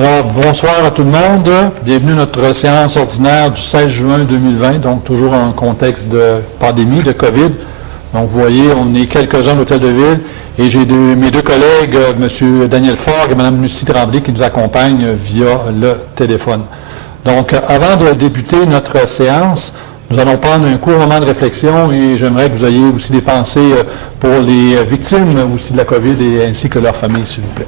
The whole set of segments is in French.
Alors, bonsoir à tout le monde. Bienvenue à notre séance ordinaire du 16 juin 2020, donc toujours en contexte de pandémie, de COVID. Donc, vous voyez, on est quelques-uns à l'Hôtel de Ville et j'ai mes deux collègues, M. Daniel Forgue et Mme Lucie Tremblay, qui nous accompagnent via le téléphone. Donc, avant de débuter notre séance, nous allons prendre un court moment de réflexion et j'aimerais que vous ayez aussi des pensées pour les victimes aussi de la COVID et ainsi que leurs familles, s'il vous plaît.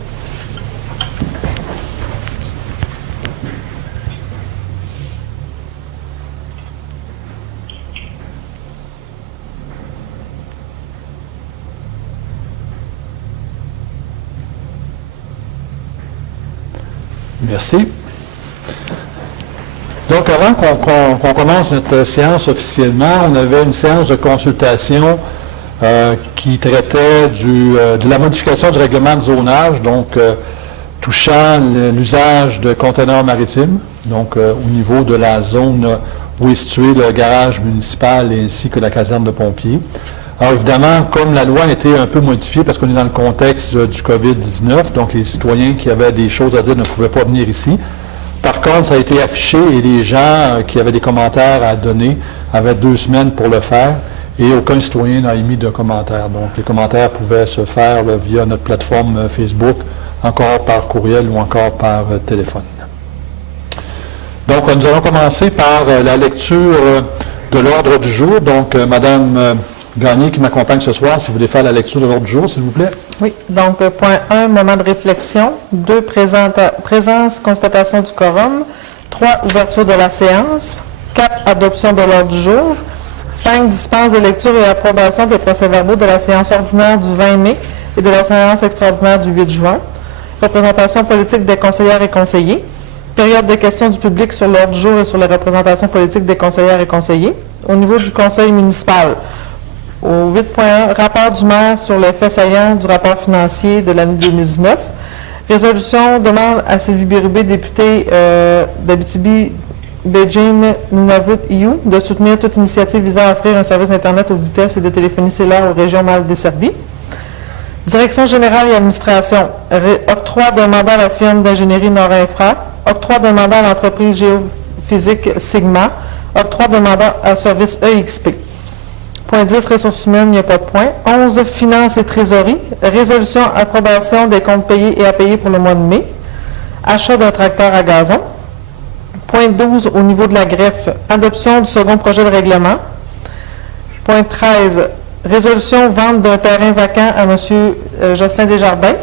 Merci. Donc, avant qu'on commence notre séance officiellement, on avait une séance de consultation qui traitait de la modification du règlement de zonage, donc touchant l'usage de conteneurs maritimes, donc au niveau de la zone où est situé le garage municipal ainsi que la caserne de pompiers. Alors évidemment, comme la loi a été un peu modifiée parce qu'on est dans le contexte du COVID-19, donc les citoyens qui avaient des choses à dire ne pouvaient pas venir ici. Par contre, ça a été affiché et les gens qui avaient des commentaires à donner avaient 2 semaines pour le faire et aucun citoyen n'a émis de commentaires. Donc les commentaires pouvaient se faire via notre plateforme Facebook, encore par courriel ou encore par téléphone. Donc nous allons commencer par la lecture de l'ordre du jour. Donc Mme Gagné qui m'accompagne ce soir, si vous voulez faire la lecture de l'ordre du jour, s'il vous plaît. Oui. Donc, point 1, moment de réflexion. 2, présence, constatation du quorum. 3, ouverture de la séance. 4, adoption de l'ordre du jour. 5, dispense de lecture et approbation des procès-verbaux de la séance ordinaire du 20 mai et de la séance extraordinaire du 8 juin. Représentation politique des conseillères et conseillers. Période de questions du public sur l'ordre du jour et sur les représentations politiques des conseillères et conseillers. Au niveau du conseil municipal, au 8.1, rapport du maire sur les faits saillants du rapport financier de l'année 2019. Résolution demande à Sylvie Bérubé, députée d'Abitibi, Beijing, Nunavut, EU, de soutenir toute initiative visant à offrir un service d'Internet haute vitesse et de téléphonie cellulaire aux régions mal desservies. Direction générale et administration, octroi d'un mandat à la firme d'ingénierie Nord-Infra, octroi d'un mandat à l'entreprise géophysique Sigma, octroi d'un mandat à service EXP. Point 10, ressources humaines, il n'y a pas de point. 11, finances et trésorerie. Résolution, approbation des comptes payés et à payer pour le mois de mai. Achat d'un tracteur à gazon. Point 12, au niveau de la greffe, adoption du second projet de règlement. Point 13, résolution, vente d'un terrain vacant à M. Jocelyn Desjardins.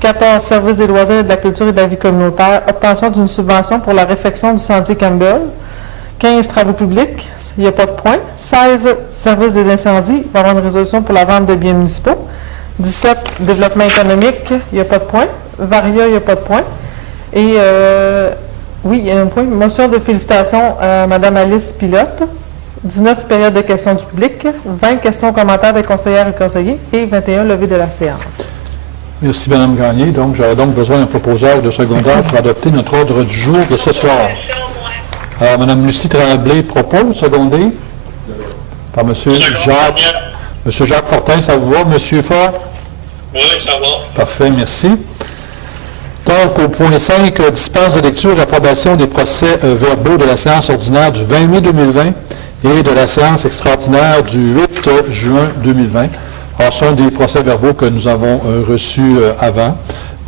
14, service des loisirs et de la culture et de la vie communautaire. Obtention d'une subvention pour la réfection du sentier Campbell. 15, travaux publics, il n'y a pas de point. 16, service des incendies, il va y avoir une résolution pour la vente de biens municipaux. 17, développement économique, il n'y a pas de point. Varia, il n'y a pas de point. Et, oui, il y a un point. Motion de félicitations à Mme Alice Pilote. 19, période de questions du public. 20, questions commentaires des conseillères et conseillers. Et 21, levée de la séance. Merci, Mme Gagné. Donc, j'aurais donc besoin d'un proposeur de secondaire pour adopter notre ordre du jour de ce soir. Alors, Mme Lucie Tremblay propose, secondé par M. Jacques. M. Jacques Fortin, ça vous va, M. Fort? Oui, ça va. Parfait, merci. Donc, au point 5, dispense de lecture et approbation des procès verbaux de la séance ordinaire du 20 mai 2020 et de la séance extraordinaire du 8 juin 2020. Alors, ce sont des procès verbaux que nous avons reçus avant.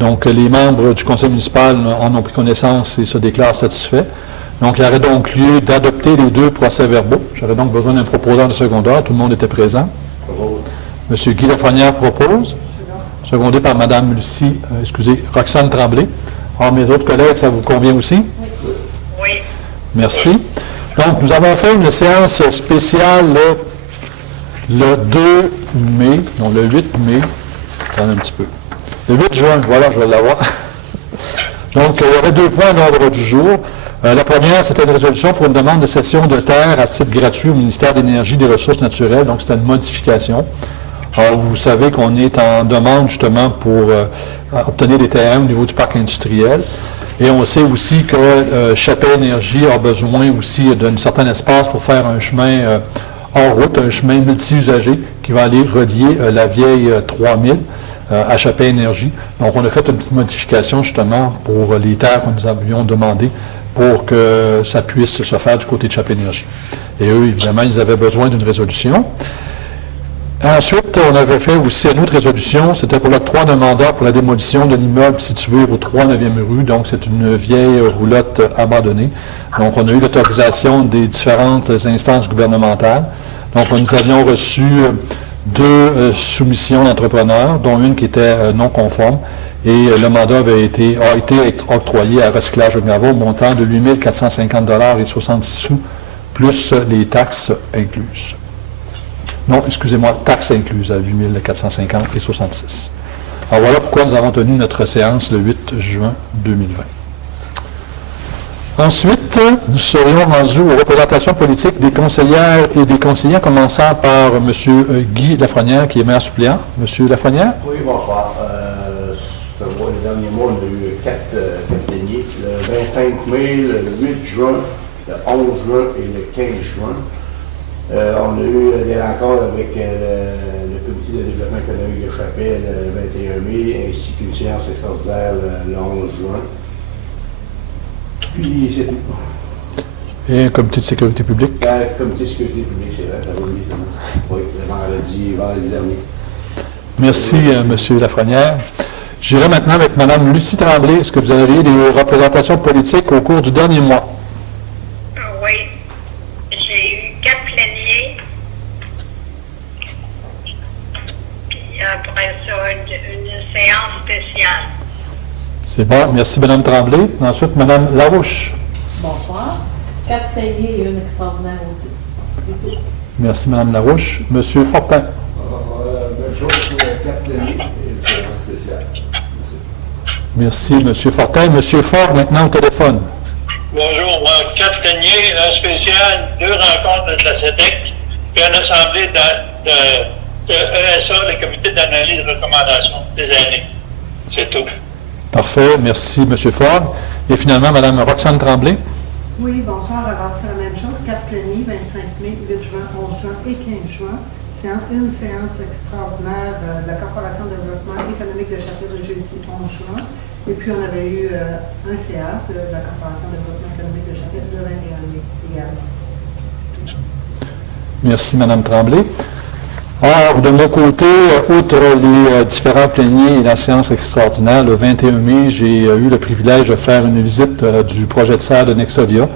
Donc, les membres du conseil municipal en ont pris connaissance et se déclarent satisfaits. Donc, il y aurait donc lieu d'adopter les 2 procès-verbaux. J'aurais donc besoin d'un proposeur de secondaire. Tout le monde était présent. M. Guy Lafrenière propose. Secondé par Mme Roxane Tremblay. Alors, mes autres collègues, ça vous convient aussi? Oui. Merci. Donc, nous avons fait une séance spéciale le 2 mai, non, le 8 mai. Attendez un petit peu. Le 8 juin, voilà, je vais l'avoir. Donc, il y aurait 2 points d'ordre du jour. La première, c'était une résolution pour une demande de cession de terre à titre gratuit au ministère de l'Énergie et des Ressources naturelles. Donc, c'était une modification. Alors, vous savez qu'on est en demande justement pour obtenir des terrains au niveau du parc industriel. Et on sait aussi que Chapelle Énergie a besoin aussi d'un certain espace pour faire un chemin hors route, un chemin multi-usagé qui va aller relier la vieille 3000 HAP Énergie. Donc, on a fait une petite modification justement pour les terres que nous avions demandées pour que ça puisse se faire du côté de HAP Énergie. Et eux, évidemment, ils avaient besoin d'une résolution. Ensuite, on avait fait aussi une autre résolution, c'était pour l'octroi d'un mandat pour la démolition de l'immeuble situé au 3 9e rue. Donc, c'est une vieille roulotte abandonnée. Donc, on a eu l'autorisation des différentes instances gouvernementales. Donc, nous avions reçu 2 soumissions d'entrepreneurs, dont une qui était non conforme. Et le mandat a été octroyé à Recyclage Ognavo au montant de 8 450 $ et 66 sous, plus les taxes incluses. Non, excusez-moi, taxes incluses à 8 450 et 66. Alors voilà pourquoi nous avons tenu notre séance le 8 juin 2020. Ensuite, nous serions rendus aux représentations politiques des conseillères et des conseillers, commençant par M. Guy Lafrenière, qui est maire suppléant. M. Lafrenière? Oui, bonsoir. Le dernier mois, on a eu 4 deniers. Le 25 mai, le 8 juin, le 11 juin et le 15 juin. On a eu des rencontres avec le comité de développement économique de Chapelle le 21 mai, ainsi qu'une séance extraordinaire le 11 juin. Puis c'est tout. Et un comité de sécurité publique? Le comité de sécurité publique, c'est vrai, oui, le vendredi dernier. Merci, M. Lafrenière. J'irai maintenant avec Mme Lucie Tremblay. Est-ce que vous avez eu des représentations politiques au cours du dernier mois? Oui. J'ai eu 4 pléniers. Puis après ça, une séance spéciale. C'est bon. Merci, Mme Tremblay. Ensuite, Mme Larouche. Bonsoir. 4 payés et une extraordinaire aussi. Merci, Mme Larouche. M. Fortin. Même chose pour 4 pléniers et une séance spéciale. Merci, M. Fortin. M. Fort, maintenant au téléphone. Bonjour, 4 pléniers, un spécial, 2 rencontres de la CETEC, puis une assemblée de ESA, le comité d'analyse de recommandation des aînés. C'est tout. Parfait. Merci, M. Fort. Et finalement, Mme Roxane Tremblay. Oui, bonsoir. Alors, c'est la même chose. 4 pléniers, 25 mai, 8 juin, 11 juin et 15 juin. Une séance extraordinaire de la Corporation de développement économique de Chapelle le jeudi 11 juin. Et puis, on avait eu un CA de la Corporation de développement économique de Chapelle le 21 mai également. Merci, Mme Tremblay. Or, de mon côté, outre les différents pléniers et la séance extraordinaire, le 21 mai, j'ai eu le privilège de faire une visite du projet de serre de Nexovia,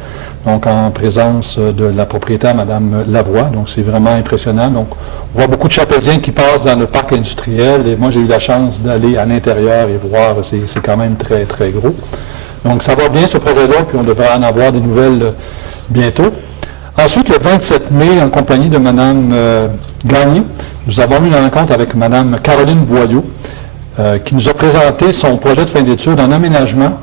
donc en présence de la propriétaire, Mme Lavoie. Donc, c'est vraiment impressionnant. Donc, on voit beaucoup de Chapéziens qui passent dans le parc industriel, et moi, j'ai eu la chance d'aller à l'intérieur et voir, c'est quand même très, très gros. Donc, ça va bien, ce projet-là, puis on devrait en avoir des nouvelles bientôt. Ensuite, le 27 mai, en compagnie de Mme Gagné, nous avons eu une rencontre avec Mme Caroline Boyau, qui nous a présenté son projet de fin d'études en aménagement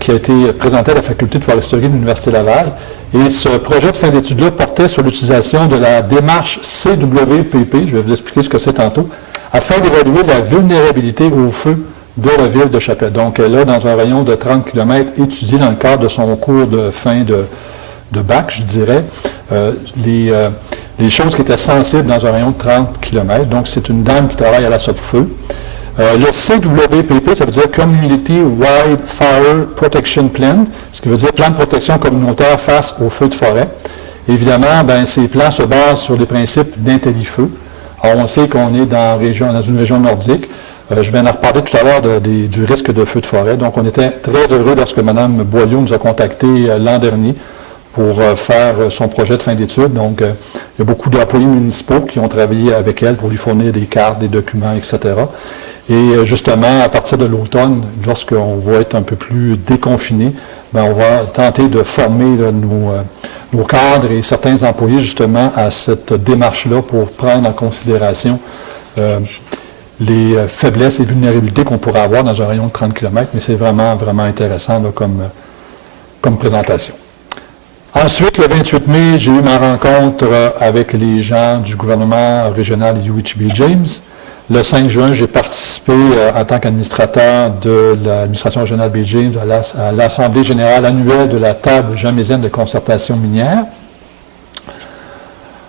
qui a été présenté à la Faculté de foresterie de l'Université Laval. Et ce projet de fin d'études-là portait sur l'utilisation de la démarche CWPP, je vais vous expliquer ce que c'est tantôt, afin d'évaluer la vulnérabilité au feu de la ville de Chapelle. Donc, elle a, dans un rayon de 30 km, étudié dans le cadre de son cours de fin de bac, je dirais, les choses qui étaient sensibles dans un rayon de 30 km. Donc, c'est une dame qui travaille à la Sopfeu. Le CWPP, ça veut dire Community Wildfire Protection Plan, ce qui veut dire plan de protection communautaire face aux feux de forêt. Évidemment, ces plans se basent sur les principes d'IntelliFeu. Alors, on sait qu'on est dans une région nordique. Je vais en reparler tout à l'heure du risque de feu de forêt. Donc, on était très heureux lorsque Mme Boileau nous a contactés l'an dernier pour faire son projet de fin d'études. Donc, il y a beaucoup d'employés municipaux qui ont travaillé avec elle pour lui fournir des cartes, des documents, etc. Et justement, à partir de l'automne, lorsqu'on va être un peu plus déconfiné, on va tenter de former nos cadres et certains employés justement à cette démarche-là pour prendre en considération les faiblesses et vulnérabilités qu'on pourrait avoir dans un rayon de 30 km, mais c'est vraiment, vraiment intéressant là, comme présentation. Ensuite, le 28 mai, j'ai eu ma rencontre avec les gens du gouvernement régional UHB James. Le 5 juin, j'ai participé en tant qu'administrateur de l'administration régionale B. James à l'Assemblée générale annuelle de la table jamaisienne de concertation minière.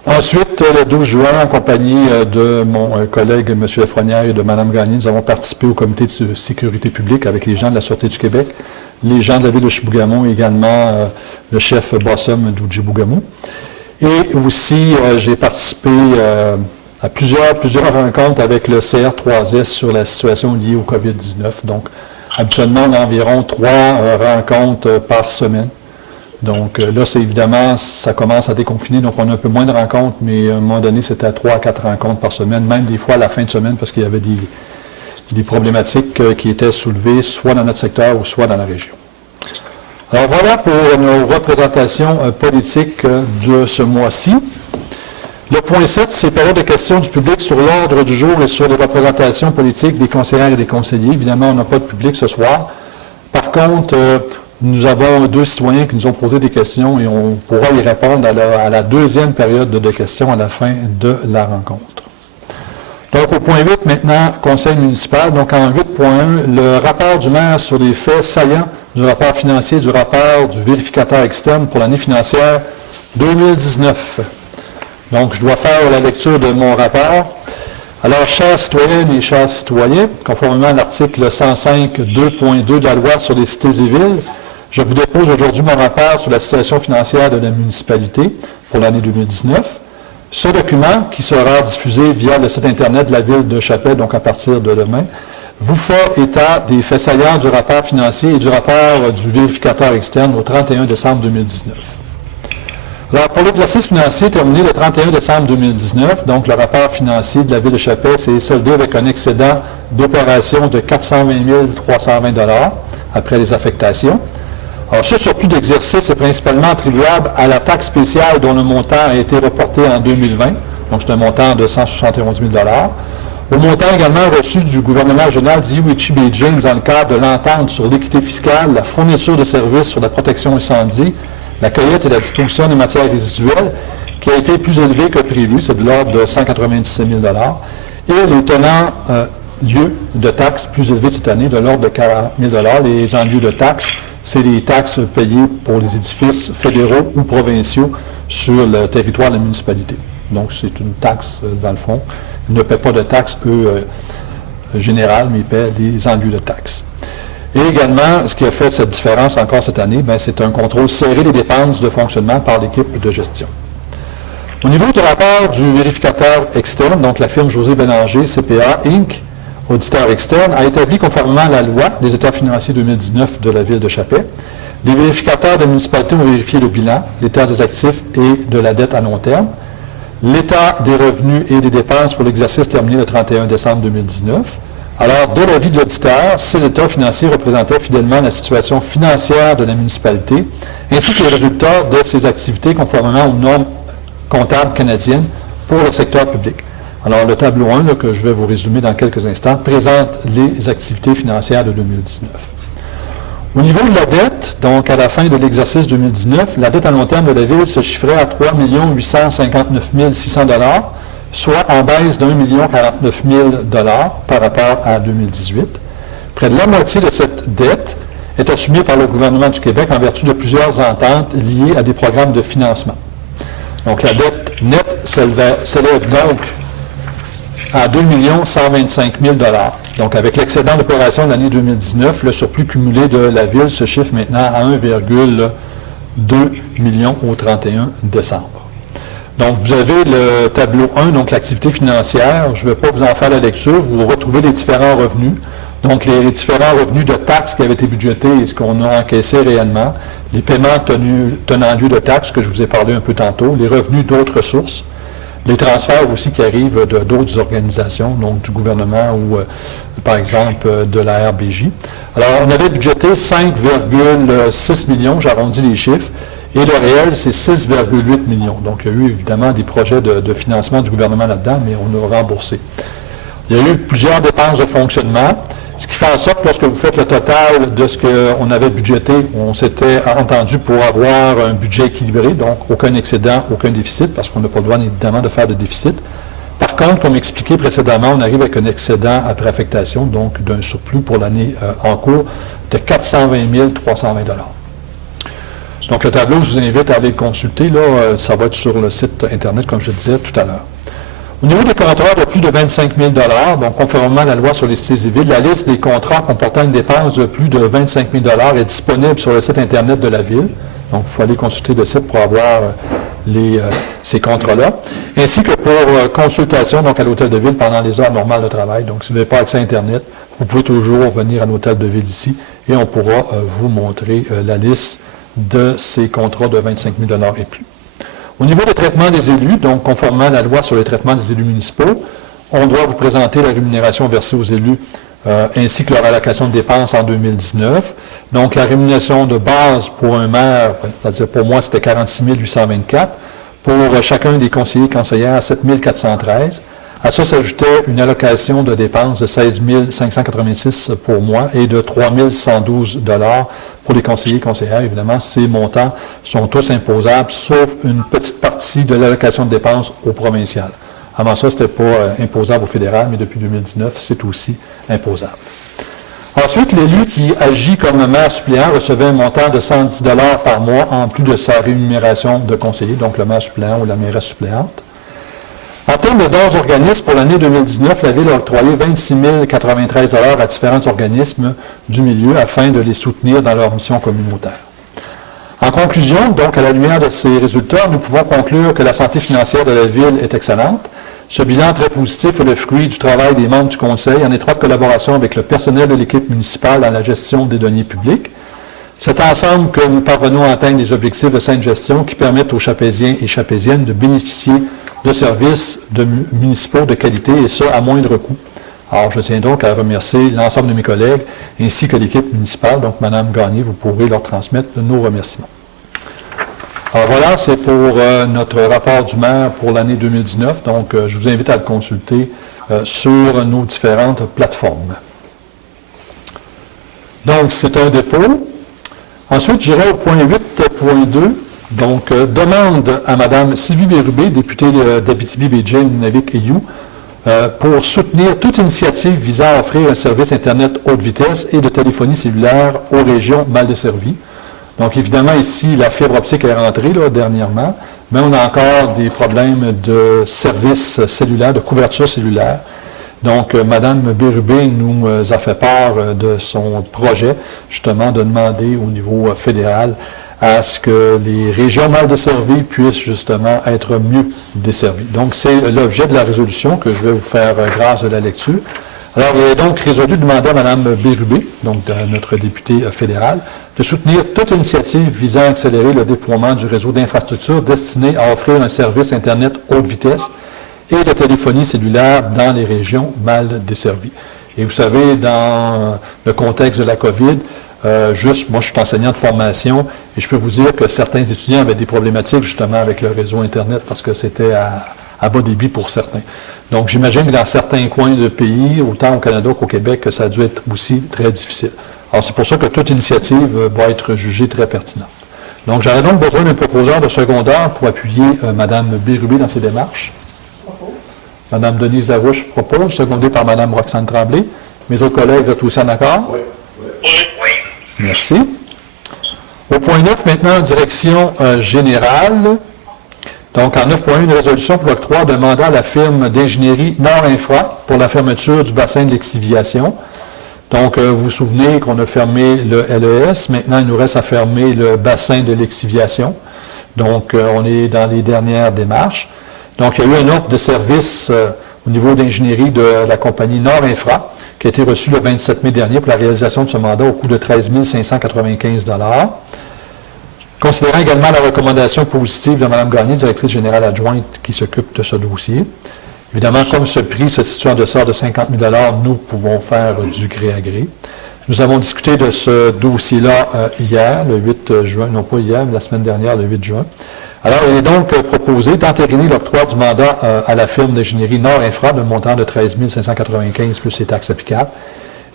Ensuite, le 12 juin, en compagnie de mon collègue M. Lafrenière et de Mme Gagné, nous avons participé au comité de sécurité publique avec les gens de la Sûreté du Québec, les gens de la ville de Chibougamau et également le chef Bossum d'Oujibougamau. Et aussi, j'ai participé à plusieurs rencontres avec le CR3S sur la situation liée au COVID-19. Donc, habituellement, on a environ 3 rencontres par semaine. Donc là, c'est évidemment, ça commence à déconfiner, donc on a un peu moins de rencontres, mais à un moment donné, c'était à 3 à 4 rencontres par semaine, même des fois à la fin de semaine, parce qu'il y avait des problématiques qui étaient soulevées, soit dans notre secteur ou soit dans la région. Alors voilà pour nos représentations politiques de ce mois-ci. Le point 7, c'est période de questions du public sur l'ordre du jour et sur les représentations politiques des conseillères et des conseillers. Évidemment, on n'a pas de public ce soir. Par contre, nous avons 2 citoyens qui nous ont posé des questions et on pourra y répondre à la deuxième période de questions à la fin de la rencontre. Donc, au point 8, maintenant, conseil municipal. Donc, en 8.1, le rapport du maire sur les faits saillants du rapport financier du rapport du vérificateur externe pour l'année financière 2019. Donc, je dois faire la lecture de mon rapport. Alors, chères citoyennes et chers citoyens, conformément à l'article 105.2.2 de la loi sur les cités et villes, je vous dépose aujourd'hui mon rapport sur la situation financière de la municipalité pour l'année 2019. Ce document, qui sera diffusé via le site Internet de la ville de Chapelle, donc à partir de demain, vous fait état des faits saillants du rapport financier et du rapport du vérificateur externe au 31 décembre 2019. Alors, pour l'exercice financier terminé le 31 décembre 2019, donc le rapport financier de la ville de Chapelle s'est soldé avec un excédent d'opération de 420 320 $ après les affectations. Alors, ce surplus d'exercice est principalement attribuable à la taxe spéciale dont le montant a été reporté en 2020, donc c'est un montant de 171 000 $, au montant également reçu du gouvernement régional d'Iwichi Bay James dans le cadre de l'entente sur l'équité fiscale, la fourniture de services sur la protection incendie, la cueillette et la disposition des matières résiduelles, qui a été plus élevé que prévu, c'est de l'ordre de 197 000 $, et les tenants lieux de taxes plus élevés cette année, de l'ordre de 40 000 $. Les enlieux de taxes, c'est les taxes payées pour les édifices fédéraux ou provinciaux sur le territoire de la municipalité. Donc, c'est une taxe, dans le fond. Ils ne paient pas de taxes, eux, générales, mais ils paient les enlieux de taxes. Et également, ce qui a fait cette différence encore cette année, c'est un contrôle serré des dépenses de fonctionnement par l'équipe de gestion. Au niveau du rapport du vérificateur externe, donc la firme José Bélanger, CPA, Inc., auditeur externe, a établi conformément à la loi des états financiers 2019 de la ville de Chapelle. Les vérificateurs de municipalité ont vérifié le bilan, l'état des actifs et de la dette à long terme, l'état des revenus et des dépenses pour l'exercice terminé le 31 décembre 2019. Alors, de l'avis de l'auditeur, ces états financiers représentaient fidèlement la situation financière de la municipalité, ainsi que les résultats de ses activités conformément aux normes comptables canadiennes pour le secteur public. Alors, le tableau 1, là, que je vais vous résumer dans quelques instants, présente les activités financières de 2019. Au niveau de la dette, donc à la fin de l'exercice 2019, la dette à long terme de la ville se chiffrait à 3 859 600 $, soit en baisse d'1 049 000 $ par rapport à 2018. Près de la moitié de cette dette est assumée par le gouvernement du Québec en vertu de plusieurs ententes liées à des programmes de financement. Donc, la dette nette s'élève donc à 2 125 000 $. Donc, avec l'excédent d'opération de l'année 2019, le surplus cumulé de la ville se chiffre maintenant à 1,2 million au 31 décembre. Donc, vous avez le tableau 1, donc l'activité financière. Je ne vais pas vous en faire la lecture. Vous retrouvez les différents revenus. Donc, les différents revenus de taxes qui avaient été budgétés et ce qu'on a encaissé réellement. Les paiements tenant lieu de taxes que je vous ai parlé un peu tantôt. Les revenus d'autres sources. Les transferts aussi qui arrivent d'autres organisations, donc du gouvernement ou, par exemple, de la RBJ. Alors, on avait budgété 5,6 millions, j'arrondis les chiffres, et le réel, c'est 6,8 millions. Donc, il y a eu évidemment des projets de financement du gouvernement là-dedans, mais on a remboursé. Il y a eu plusieurs dépenses de fonctionnement, ce qui fait en sorte que lorsque vous faites le total de ce qu'on avait budgété, on s'était entendu pour avoir un budget équilibré, donc aucun excédent, aucun déficit, parce qu'on n'a pas le droit évidemment de faire de déficit. Par contre, comme expliqué précédemment, on arrive avec un excédent après affectation, donc d'un surplus pour l'année en cours de 420 320 $. Donc, le tableau, je vous invite à aller le consulter. Là, ça va être sur le site Internet, comme je le disais tout à l'heure. Au niveau des contrats de plus de 25 000 donc conformément à la loi sur les cités civiles, la liste des contrats comportant une dépense de plus de 25 000 est disponible sur le site Internet de la Ville. Donc, il faut aller consulter le site pour avoir ces contrats-là. Ainsi que pour consultation donc à l'Hôtel de Ville pendant les heures normales de travail. Donc, si vous n'avez pas accès à Internet, vous pouvez toujours venir à l'Hôtel de Ville ici et on pourra vous montrer la liste de ces contrats de 25 000 et plus. Au niveau du traitement des élus, donc conformément à la loi sur le traitement des élus municipaux, on doit vous présenter la rémunération versée aux élus ainsi que leur allocation de dépenses en 2019. Donc, la rémunération de base pour un maire, c'est-à-dire pour moi, c'était 46 824. Pour chacun des conseillers et conseillères, 7 413. À ça s'ajoutait une allocation de dépenses de 16 586 pour moi et de 3 112 pour les conseillers et conseillères. Évidemment, ces montants sont tous imposables, sauf une petite partie de l'allocation de dépenses au provincial. Avant ça, ce n'était pas imposable au fédéral, mais depuis 2019, c'est aussi imposable. Ensuite, l'élu qui agit comme maire suppléant recevait un montant de 110 par mois en plus de sa rémunération de conseiller, donc le maire suppléant ou la mairesse suppléante. En termes de dons organismes, pour l'année 2019, la Ville a octroyé 26 093 à différents organismes du milieu afin de les soutenir dans leur mission communautaire. En conclusion, donc, à la lumière de ces résultats, nous pouvons conclure que la santé financière de la Ville est excellente. Ce bilan très positif est le fruit du travail des membres du Conseil en étroite collaboration avec le personnel de l'équipe municipale dans la gestion des deniers publics. C'est ensemble que nous parvenons à atteindre des objectifs de saine gestion qui permettent aux Chapéziens et Chapéziennes de bénéficier de services municipaux de qualité et ça à moindre coût. Alors, je tiens donc à remercier l'ensemble de mes collègues ainsi que l'équipe municipale. Donc, Mme Gagné, vous pourrez leur transmettre nos remerciements. Alors voilà, c'est pour notre rapport du maire pour l'année 2019. Donc, je vous invite à le consulter sur nos différentes plateformes. Donc, c'est un dépôt. Ensuite, j'irai au point 8.2. Donc, demande à Mme Sylvie Bérubé, députée d'Abitibi-Baie-James, Nunavik et You, pour soutenir toute initiative visant à offrir un service Internet haute vitesse et de téléphonie cellulaire aux régions mal desservies. Donc, évidemment, ici, la fibre optique est rentrée là, dernièrement, mais on a encore des problèmes de service cellulaire, de couverture cellulaire. Donc, Mme Bérubé nous a fait part de son projet, justement, de demander au niveau fédéral à ce que les régions mal desservies puissent justement être mieux desservies. Donc, c'est l'objet de la résolution que je vais vous faire grâce de la lecture. Alors, il est donc résolu de demander à Mme Bérubé, donc notre députée fédérale, de soutenir toute initiative visant à accélérer le déploiement du réseau d'infrastructures destiné à offrir un service Internet haute vitesse et de téléphonie cellulaire dans les régions mal desservies. Et vous savez, dans le contexte de la COVID, moi, je suis enseignant de formation et je peux vous dire que certains étudiants avaient des problématiques justement avec le réseau Internet parce que c'était à bas débit pour certains. Donc, j'imagine que dans certains coins de pays, autant au Canada qu'au Québec, que ça a dû être aussi très difficile. Alors, c'est pour ça que toute initiative va être jugée très pertinente. Donc, j'aurais donc besoin d'un proposeur de secondaire pour appuyer Mme Bérubé dans ses démarches. Mme Denise Larouche propose, secondée par Mme Roxane Tremblay. Mes autres collègues, vous êtes aussi en accord? Oui. Merci. Au point 9, maintenant, direction générale. Donc, en 9.1, une résolution pour l'octroi d'un mandat à la firme d'ingénierie Nord Infra pour la fermeture du bassin de l'exciviation. Donc, vous vous souvenez qu'on a fermé le LES. Maintenant, il nous reste à fermer le bassin de l'exciviation. Donc, on est dans les dernières démarches. Donc, il y a eu une offre de service au niveau d'ingénierie de la compagnie Nord Infra qui a été reçue le 27 mai dernier pour la réalisation de ce mandat au coût de 13 595 $. Considérant également la recommandation positive de Mme Gagné, directrice générale adjointe qui s'occupe de ce dossier. Évidemment, comme ce prix se situe en deçà de 50 000 $, nous pouvons faire du gré à gré. Nous avons discuté de ce dossier-là hier, le 8 juin, non pas hier, mais la semaine dernière, le 8 juin. Alors, il est donc proposé d'entériner l'octroi du mandat à la firme d'ingénierie Nord Infra d'un montant de 13 595 plus les taxes applicables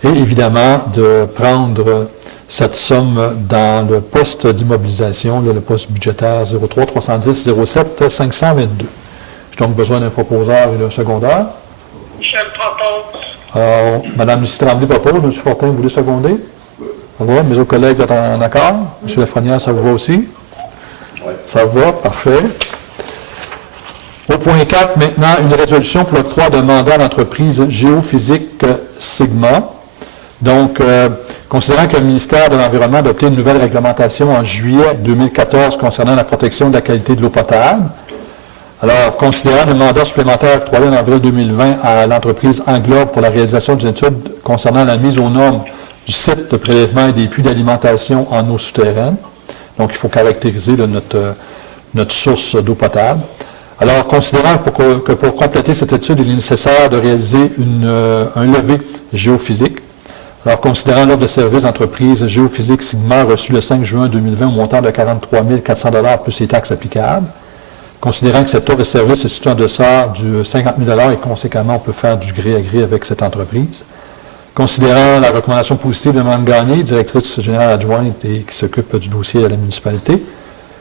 et évidemment de prendre cette somme dans le poste d'immobilisation, le poste budgétaire 03 310 07 522. J'ai donc besoin d'un proposeur et d'un secondaire. Je le propose. Alors, Mme Lucie Tremblay propose, M. Fortin, vous voulez seconder? Oui. Mes autres collègues êtes en accord? M. Lafrenière, ça vous va aussi? Ça va, parfait. Au point 4, maintenant, une résolution pour l'octroi de mandat à l'entreprise Géophysique Sigma. Donc, considérant que le ministère de l'Environnement a adopté une nouvelle réglementation en juillet 2014 concernant la protection de la qualité de l'eau potable, alors, considérant le mandat supplémentaire octroyé en avril 2020 à l'entreprise Englobe pour la réalisation d'une étude concernant la mise aux normes du site de prélèvement et des puits d'alimentation en eau souterraine, donc il faut caractériser notre source d'eau potable. Alors, considérant que pour compléter cette étude, il est nécessaire de réaliser un levé géophysique. Alors, considérant l'offre de service d'entreprise Géophysique Sigma reçue le 5 juin 2020 au montant de 43 400 $ plus les taxes applicables, considérant que cette offre de service se situe en deçà du 50 000 $ et conséquemment, on peut faire du gré à gré avec cette entreprise. Considérant la recommandation positive de Mme Gagné, directrice générale adjointe et qui s'occupe du dossier à la municipalité,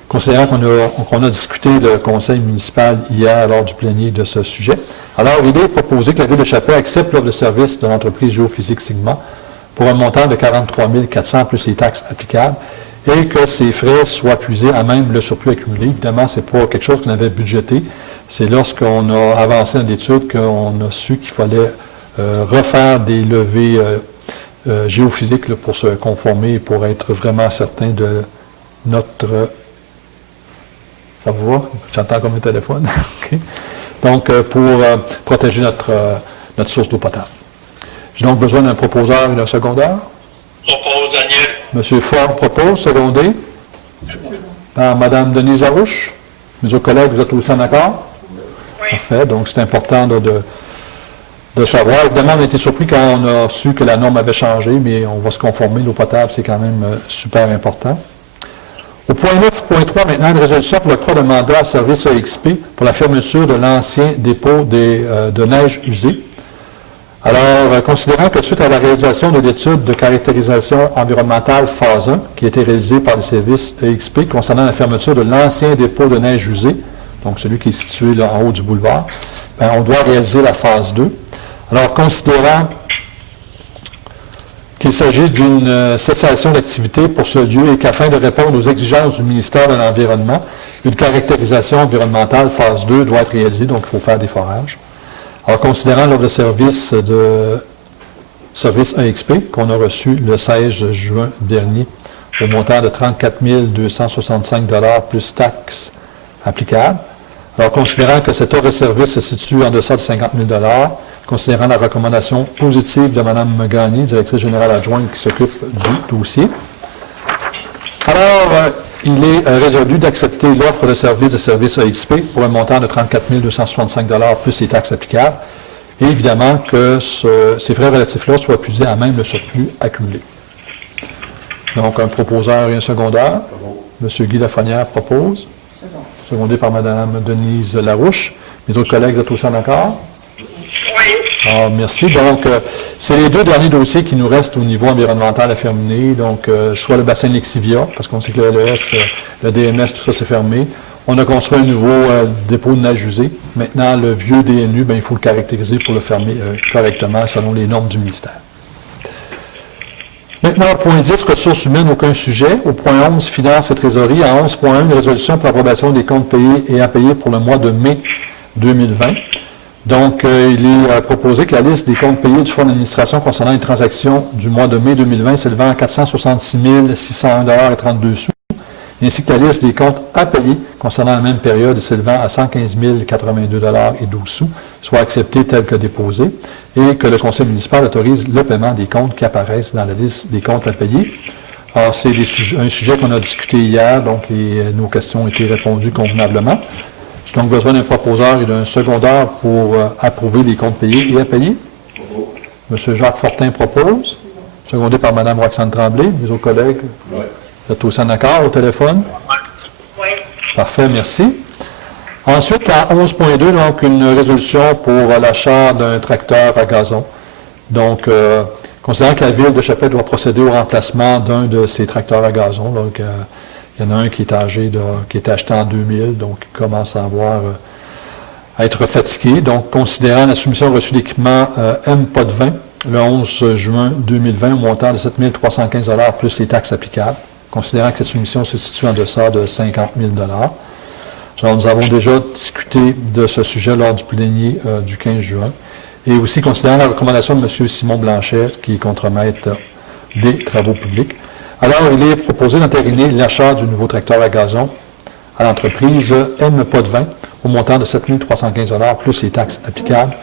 considérant qu'on a discuté le conseil municipal hier lors du plénier de ce sujet, alors il est proposé que la Ville de Chapelle accepte l'offre de service de l'entreprise Géophysique Sigma pour un montant de 43 400 plus les taxes applicables et que ces frais soient puisés à même le surplus accumulé. Évidemment, ce n'est pas quelque chose qu'on avait budgété. C'est lorsqu'on a avancé dans l'étude qu'on a su qu'il fallait refaire des levées géophysiques là, pour se conformer et pour être vraiment certain de notre... Ça vous va? J'entends comme un téléphone. Okay. Donc, pour protéger notre source d'eau potable. J'ai donc besoin d'un proposeur et d'un secondaire. Propose, Daniel. M. Ford propose, secondé. Par Mme Denise Larouche. Mes autres collègues, vous êtes aussi en accord? Oui. Parfait. Donc, c'est important de savoir. Évidemment, on a été surpris quand on a su que la norme avait changé, mais on va se conformer. L'eau potable, c'est quand même super important. Au point 9.3, maintenant, une résolution pour l'octroi de mandat à service EXP pour la fermeture de l'ancien dépôt de neige usée. Alors, considérant que suite à la réalisation de l'étude de caractérisation environnementale phase 1, qui a été réalisée par les services EXP concernant la fermeture de l'ancien dépôt de neige usée, donc celui qui est situé là, en haut du boulevard, bien, on doit réaliser la phase 2. Alors, considérant qu'il s'agit d'une cessation d'activité pour ce lieu et qu'afin de répondre aux exigences du ministère de l'Environnement, une caractérisation environnementale phase 2 doit être réalisée, donc il faut faire des forages. Alors, considérant l'offre de service EXP qu'on a reçu le 16 juin dernier au montant de 34 265 $ plus taxes applicables, alors considérant que cette offre de service se situe en deçà de 50 000 $, considérant la recommandation positive de Mme Gagné, directrice générale adjointe qui s'occupe du dossier. Alors, il est résolu d'accepter l'offre de service EXP pour un montant de 34 265 $ plus les taxes applicables. Et évidemment que ces frais relatifs-là soient puisés à même le surplus accumulé. Donc, un proposeur et un secondaire. M. Guy Lafrenière propose. Secondé par Mme Denise Larouche. Mes autres collègues, vous êtes aussi en accord? Oui. Ah, merci. Donc, c'est les deux derniers dossiers qui nous restent au niveau environnemental à terminer. Donc, soit le bassin de l'Exivia, parce qu'on sait que le LES, le DMS, tout ça, c'est fermé. On a construit un nouveau dépôt de neige usée. Maintenant, le vieux DNU, bien, il faut le caractériser pour le fermer correctement selon les normes du ministère. Maintenant, au point 10, ressources humaines, aucun sujet. Au point 11, finances et trésorerie. À 11.1, une résolution pour l'approbation des comptes payés et à payer pour le mois de mai 2020. Donc, il est proposé que la liste des comptes payés du Fonds d'administration concernant les transactions du mois de mai 2020 s'élevant à 466 601 $ 32 sous, ainsi que la liste des comptes à payer concernant la même période s'élevant à 115 082 $ et 12 sous, soit acceptées telles que déposées, et que le conseil municipal autorise le paiement des comptes qui apparaissent dans la liste des comptes à payer. Alors, c'est un sujet qu'on a discuté hier, donc nos questions ont été répondues convenablement. J'ai donc besoin d'un proposeur et d'un secondaire pour approuver les comptes payés et à payer. M. Jacques Fortin propose, secondé par Mme Roxane Tremblay. Mes autres collègues, vous êtes aussi en accord au téléphone? Oui. Parfait, merci. Ensuite, à 11.2, donc, une résolution pour l'achat d'un tracteur à gazon. Donc, considérant que la Ville de Chapelle doit procéder au remplacement d'un de ces tracteurs à gazon, donc, il y en a un qui est âgé, qui est acheté en 2000, donc il commence à être fatigué. Donc, considérant la soumission reçue d'équipement M-POD 20 le 11 juin 2020 au montant de 7 315 $ plus les taxes applicables, considérant que cette soumission se situe en deçà de 50 000 $. Alors, nous avons déjà discuté de ce sujet lors du plénier du 15 juin. Et aussi, considérant la recommandation de M. Simon Blanchet, qui est contremaître des travaux publics. Alors, il est proposé d'entériner l'achat du nouveau tracteur à gazon à l'entreprise M. Potvin au montant de 7 315 $ plus les taxes applicables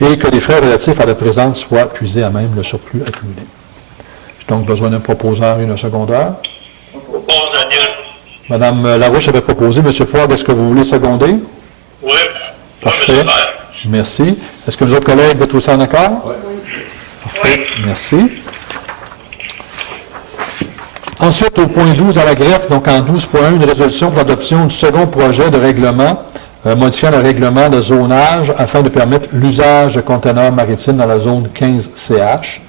et que les frais relatifs à la présente soient puisés à même le surplus accumulé. J'ai donc besoin d'un proposeur et d'un secondeur. Propose Daniel. Madame Larouche avait proposé. M. Ford, est-ce que vous voulez seconder? Oui. Parfait. Oui, M. Maire. Merci. Est-ce que les autres collègues êtes aussi en accord? Oui. Parfait. Merci. Ensuite, au point 12 à la greffe, donc en 12.1, une résolution pour l'adoption du second projet de règlement modifiant le règlement de zonage afin de permettre l'usage de conteneurs maritimes dans la zone 15 CH.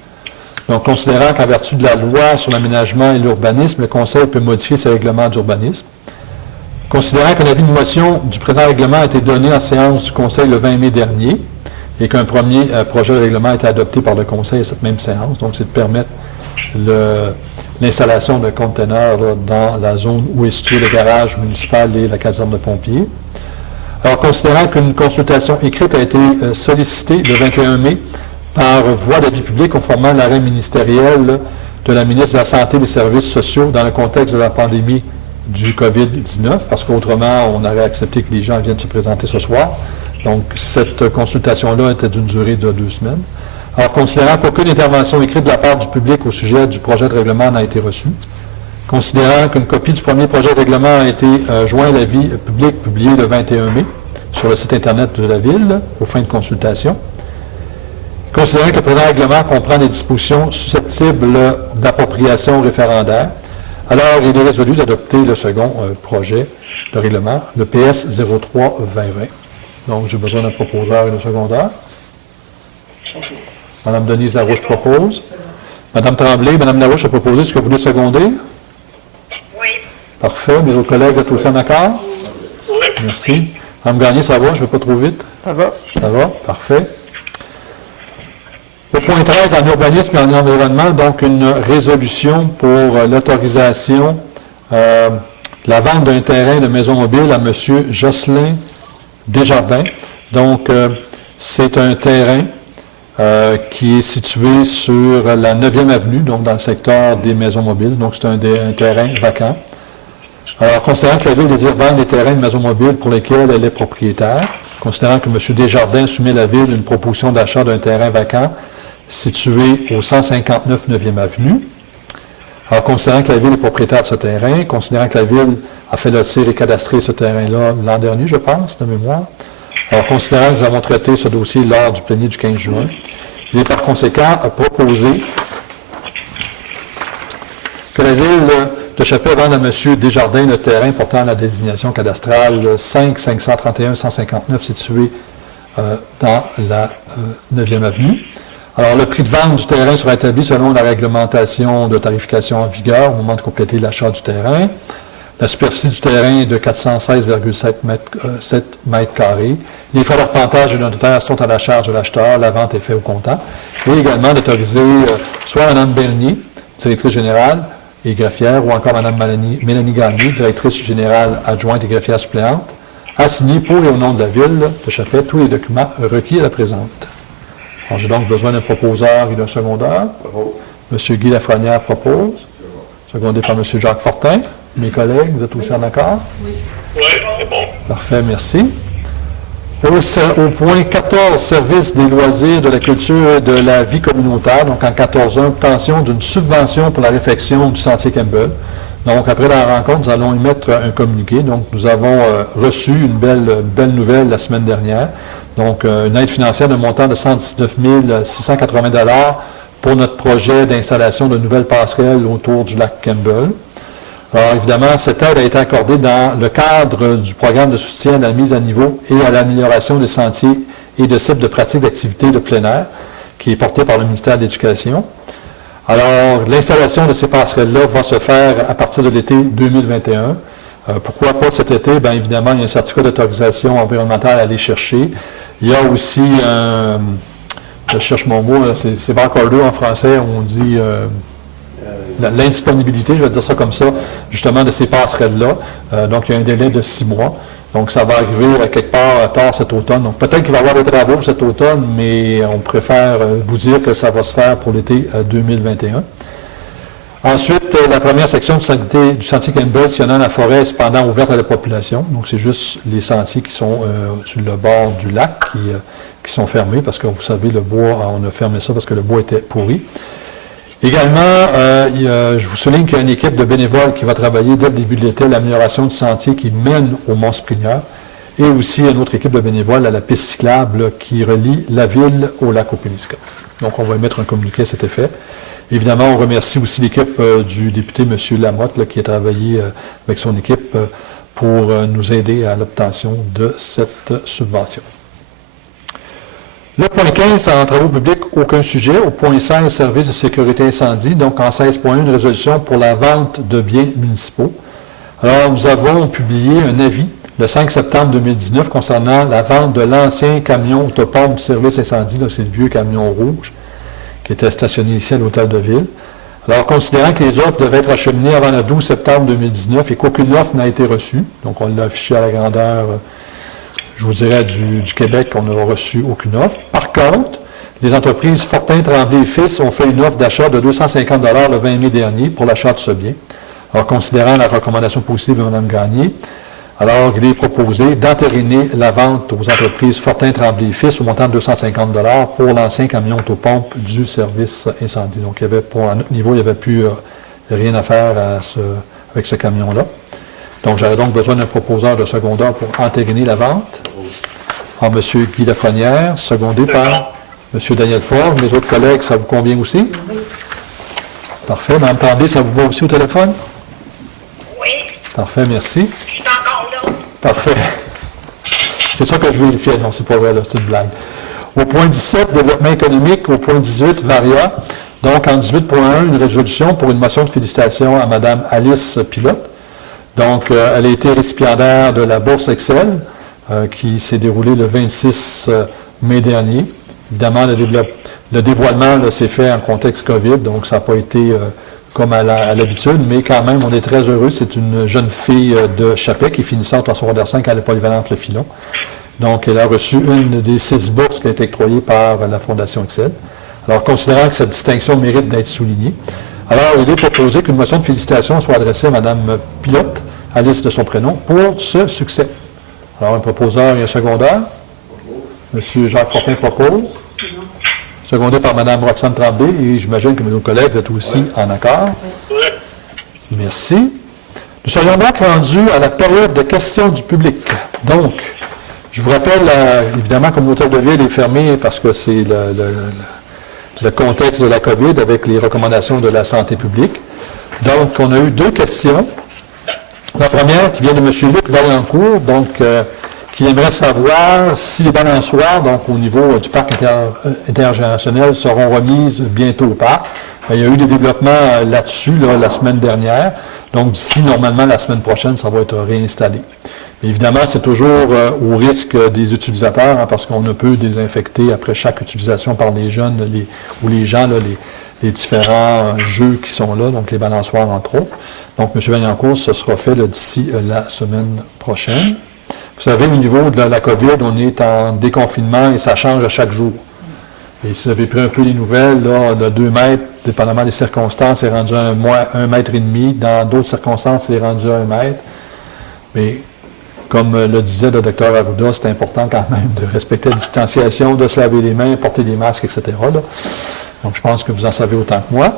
Donc, considérant qu'en vertu de la loi sur l'aménagement et l'urbanisme, le Conseil peut modifier ses règlements d'urbanisme. Considérant que l'avis de motion du présent règlement a été donné en séance du Conseil le 20 mai dernier et qu'un premier projet de règlement a été adopté par le Conseil à cette même séance, donc c'est de permettre l'installation de conteneurs dans la zone où est situé le garage municipal et la caserne de pompiers. Alors, considérant qu'une consultation écrite a été sollicitée le 21 mai par voie d'avis public conformément à l'arrêt ministériel de la ministre de la Santé et des Services sociaux dans le contexte de la pandémie du COVID-19, parce qu'autrement, on aurait accepté que les gens viennent se présenter ce soir. Donc, cette consultation-là était d'une durée de 2 semaines. Alors, considérant qu'aucune intervention écrite de la part du public au sujet du projet de règlement n'a été reçue, considérant qu'une copie du premier projet de règlement a été joint à l'avis public publié le 21 mai sur le site Internet de la Ville, aux fins de consultation, considérant que le présent règlement comprend des dispositions susceptibles d'appropriation référendaire, alors il est résolu d'adopter le second projet de règlement, le PS 03-2020. Donc, j'ai besoin d'un proposeur et d'un secondeur. Madame Denise Larouche propose. Madame Tremblay, Madame Larouche a proposé. Est-ce que vous voulez seconder? Oui. Parfait. Mes autres collègues êtes aussi en accord? Oui. Merci. Madame Gagné, ça va? Je ne vais pas trop vite? Ça va? Ça va? Parfait. Au point 13, en urbanisme et en environnement, donc une résolution pour l'autorisation la vente d'un terrain de maison mobile à M. Jocelyn Desjardins. Donc, c'est un terrain qui est situé sur la 9e avenue, donc dans le secteur des maisons mobiles. Donc, c'est un terrain vacant. Alors, considérant que la Ville désire vendre des terrains de maisons mobiles pour lesquels elle est propriétaire, considérant que M. Desjardins soumet à la Ville une proposition d'achat d'un terrain vacant situé au 159 9e avenue, alors, considérant que la Ville est propriétaire de ce terrain, considérant que la Ville a fait lotir et cadastrer ce terrain-là l'an dernier, je pense, de mémoire, alors, considérant que nous avons traité ce dossier lors du plénier du 15 juin, il est par conséquent proposé que la Ville de Chapelle vende à M. Desjardins le terrain portant la désignation cadastrale 5 531 159 situé dans la 9e avenue. Alors, le prix de vente du terrain sera établi selon la réglementation de tarification en vigueur au moment de compléter l'achat du terrain. La superficie du terrain est de 416,7 mètres carrés. Les frais d'arpentage et de notaire sont à la charge de l'acheteur. La vente est faite au comptant. Et également d'autoriser soit Mme Bernier, directrice générale et greffière, ou encore Mme Mélanie Gagné, directrice générale adjointe et greffière suppléante, à signer pour et au nom de la Ville de Chapelle tous les documents requis à la présente. Alors, j'ai donc besoin d'un proposeur et d'un secondeur. M. Guy Lafrenière propose, secondé par M. Jacques Fortin. Mes collègues, vous êtes aussi en accord? Oui, c'est bon. Parfait, merci. Au point 14, service des loisirs, de la culture et de la vie communautaire, donc en 14.1, obtention d'une subvention pour la réfection du sentier Campbell. Donc, après la rencontre, nous allons émettre un communiqué. Donc, nous avons reçu une belle nouvelle la semaine dernière. Donc, une aide financière d'un montant de 119 680 $ pour notre projet d'installation de nouvelles passerelles autour du lac Campbell. Alors, évidemment, cette aide a été accordée dans le cadre du programme de soutien à la mise à niveau et à l'amélioration des sentiers et de sites de pratique d'activités de plein air, qui est porté par le ministère de l'Éducation. Alors, l'installation de ces passerelles-là va se faire à partir de l'été 2021. Pourquoi pas cet été? Bien, évidemment, il y a un certificat d'autorisation environnementale à aller chercher. Il y a aussi je cherche mon mot, c'est back order en français, on dit l'indisponibilité, je vais dire ça comme ça, justement de ces passerelles-là. Donc, il y a un délai de 6 mois. Donc, ça va arriver quelque part tard cet automne. Donc, peut-être qu'il va y avoir des travaux cet automne, mais on préfère vous dire que ça va se faire pour l'été 2021. Ensuite, la première section du sentier Campbell sillonnant la forêt est cependant ouverte à la population. Donc, c'est juste les sentiers qui sont sur le bord du lac qui sont fermés parce que, vous savez, le bois, on a fermé ça parce que le bois était pourri. Également, je vous souligne qu'il y a une équipe de bénévoles qui va travailler dès le début de l'été à l'amélioration du sentier qui mène au Mont-Sprigneur et aussi une autre équipe de bénévoles à la piste cyclable qui relie la ville au lac Opélisca. Donc, on va émettre un communiqué à cet effet. Évidemment, on remercie aussi l'équipe du député M. Lamotte qui a travaillé avec son équipe pour nous aider à l'obtention de cette subvention. Le point 15, en travaux publics, aucun sujet. Au point 16, service de sécurité incendie. Donc, en 16.1, une résolution pour la vente de biens municipaux. Alors, nous avons publié un avis le 5 septembre 2019 concernant la vente de l'ancien camion autopompe service incendie. Là, c'est le vieux camion rouge qui était stationné ici à l'Hôtel de Ville. Alors, considérant que les offres devaient être acheminées avant le 12 septembre 2019 et qu'aucune offre n'a été reçue, donc on l'a affiché à la grandeur, je vous dirais, du Québec, on n'a reçu aucune offre. Par contre, les entreprises Fortin, Tremblay et Fils ont fait une offre d'achat de 250 $ le 20 mai dernier pour l'achat de ce bien. Alors, considérant la recommandation positive de Mme Gagné, alors, il est proposé d'entériner la vente aux entreprises Fortin, Tremblay et Fils au montant de 250 $ pour l'ancien camion autopompe du service incendie. Donc, à notre niveau, il n'y avait plus rien à faire avec ce camion-là. Donc, j'aurais donc besoin d'un proposeur de secondeur pour entériner la vente. Alors, M. Guy Lafrenière, secondé par M. Daniel Faure. Mes autres collègues, ça vous convient aussi? Oui. Parfait. Mme Tremblay, ça vous va aussi au téléphone? Oui. Parfait, merci. Je suis encore là. Parfait. C'est ça que je vérifiais. Non, c'est pas vrai, là, c'est une blague. Au point 17, développement économique. Au point 18, Varia. Donc, en 18.1, une résolution pour une motion de félicitations à Mme Alice Pilote. Donc, elle a été récipiendaire de la bourse Excel qui s'est déroulée le 26 mai dernier. Évidemment, le dévoilement s'est fait en contexte COVID, donc ça n'a pas été comme à l'habitude, mais quand même, on est très heureux. C'est une jeune fille de Chapet qui est finissante en secondaire 5 à la polyvalente Le Filon. Donc, elle a reçu une des 6 bourses qui a été octroyée par la Fondation Excel. Alors, considérant que cette distinction mérite d'être soulignée, alors il est proposé qu'une motion de félicitations soit adressée à Mme Pilote, Alice de son prénom, pour ce succès. Alors, un proposeur et un secondaire. M. Jacques Fortin propose. Secondé par Mme Roxane Tremblay, et j'imagine que mes autres collègues êtes aussi en accord. Merci. Nous serions donc rendus à la période de questions du public. Donc, je vous rappelle, évidemment, comme l'hôtel de ville est fermé parce que c'est le contexte de la COVID avec les recommandations de la santé publique. Donc, on a eu 2 questions. La première qui vient de M. Luc Vaillancourt, donc, qui aimerait savoir si les balançoires, donc au niveau du parc intergénérationnel, seront remises bientôt au parc. Il y a eu des développements là-dessus la semaine dernière. Donc, d'ici, normalement, la semaine prochaine, ça va être réinstallé. Évidemment, c'est toujours au risque des utilisateurs, parce qu'on ne peut désinfecter après chaque utilisation par les jeunes ou les gens, les différents jeux qui sont là, donc les balançoires entre autres. Donc, M. Vaillancourt, ce sera fait d'ici la semaine prochaine. Vous savez, au niveau de la COVID, on est en déconfinement et ça change à chaque jour. Et si vous avez pris un peu les nouvelles, là, de 2 mètres, dépendamment des circonstances, c'est rendu à 1,5 mètre. Dans d'autres circonstances, c'est rendu à 1 mètre. Mais comme le disait le Dr Arruda, c'est important quand même de respecter la distanciation, de se laver les mains, porter des masques, etc. là. Donc, je pense que vous en savez autant que moi.